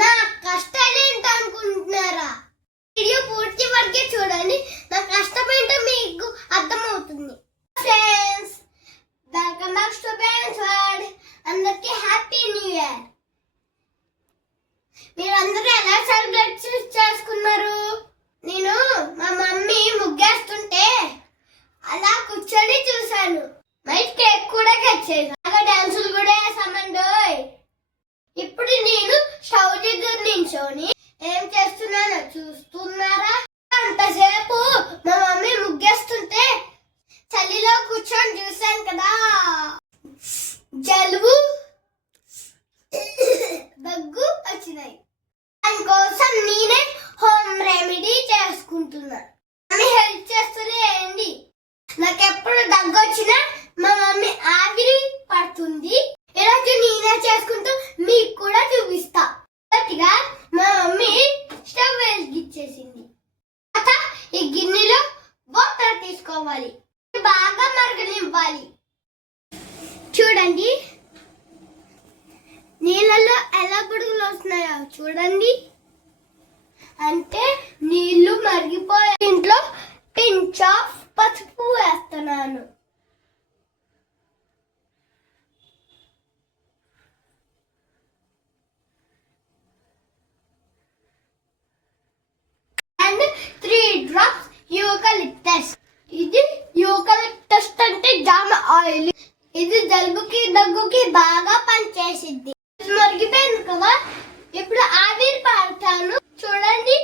నా కష్టాలు ఏంటో అనుకుంటున్నారా? వీడియో పూర్తి వరకే చూడండి, నా కష్టం ఏంటో మీకు అర్థమవుతుంది. Friends, welcome back to parents world. అందరికీ హ్యాపీ న్యూ ఇయర్. మీరందరూ ఎలా సెలబ్రేట్ చేసుకున్నారు? నేను మా మమ్మీ ముగ్గేస్తుంటే అలా కూర్చొని చూశాను. నైట్ కేక్ కూడా కట్ చేశాను, డాన్సులు కూడా వేసామండోయ్. ఇప్పుడు నేను స్టవ్ దగ్గర నించొని ఏం చేస్తున్నానో చూస్తున్నారా? అంతసేపు మా మమ్మీ ముగ్గేస్తుంటే చలిలో కూర్చొని చూశాను కదా. జలుబు దగ్గు వచ్చినాయి. దానికోసం నేనే హోమ్ రెమెడీ చేసుకుంటున్నా. మమ్మీ హెల్ప్ చేస్తూనే ఏంటి. నాకెప్పుడు దగ్గు వచ్చినా మా మమ్మీ ఆవిరి పడుతుంది. ఈరోజు నేనే చేసుకుంటూ మీకు కూడా చూపిస్తా. మొదటిగా మా మమ్మీ స్టవ్ వెలిగించేసింది. ఈ గిన్నెలో వాటర్ తీసుకోవాలి, బాగా మరగనివ్వాలి. చూడండి నీళ్ళలో ఎలా బుడుగులు వస్తున్నాయో చూడండి. అంటే నీళ్లు మరిగిపోయే. ఇంట్లో పించ్ ఆఫ్ పసుపు వేస్తున్నాను. And 3 drops eucalyptus. ఇది యూకలిప్టస్ అంటే జామ ఆయిల్. ఇది జలుబుకి దగ్గుకి బాగా పనిచేసిద్ది. మరిగిపోయింది కదా, ఇప్పుడు ఆవిరి పడతాను. చూడండి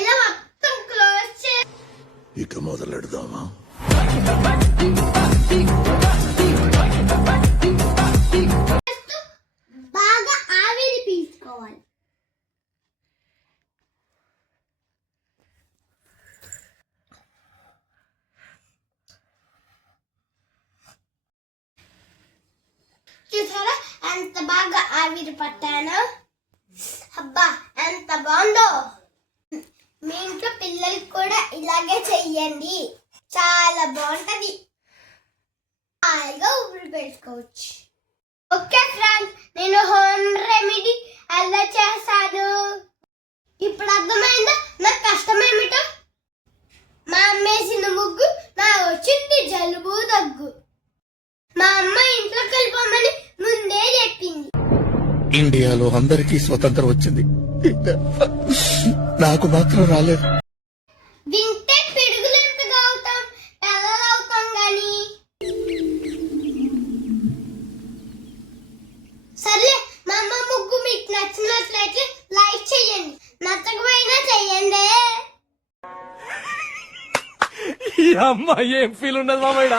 ఇలా మొత్తం క్లోజ్ చేసి ఇక మొదలెడదామా? బాగా ఆవిరి పీల్చుకోవాలి. చూసారా ఎంత బాగా ఆవిరి పట్టాను? అబ్బా ఎంత బాగుందో. మీ ఇంట్లో పిల్లలకి కూడా ఇలాగే చెయ్యండి, చాలా బాగుంటది. హాయిగా ఊపిరి పెట్టుకోవచ్చు. ఓకే ఫ్రెండ్స్, నేను హోమ్ రెమెడీ ఎలా చేశాను ఇప్పుడు అర్థమైందా? నా కష్టం ఏమిటో. మా అమ్మేసిన ముగ్గు నా వచ్చింది జలుబు దగ్గు. మా అమ్మ ఇంట్లోకి వెళ్ళిపోమని ముందే చెప్పింది. ఇండియాలో అందరికీ స్వతంత్రం వచ్చింది, నాకు మాత్రం రాలేదు. వింటే పిడుగులు ఎంతగా అవుతాం, పిల్లలు అవుతాం గాని. సర్లే, మా అమ్మ ముగ్గు మీకు నచ్చినట్లయితే లైక్ చేయండి, నచ్చకపోయినా చెయ్యండి. ఈ అమ్మ ఏం ఫీల్ ఉండదు మామయ్య.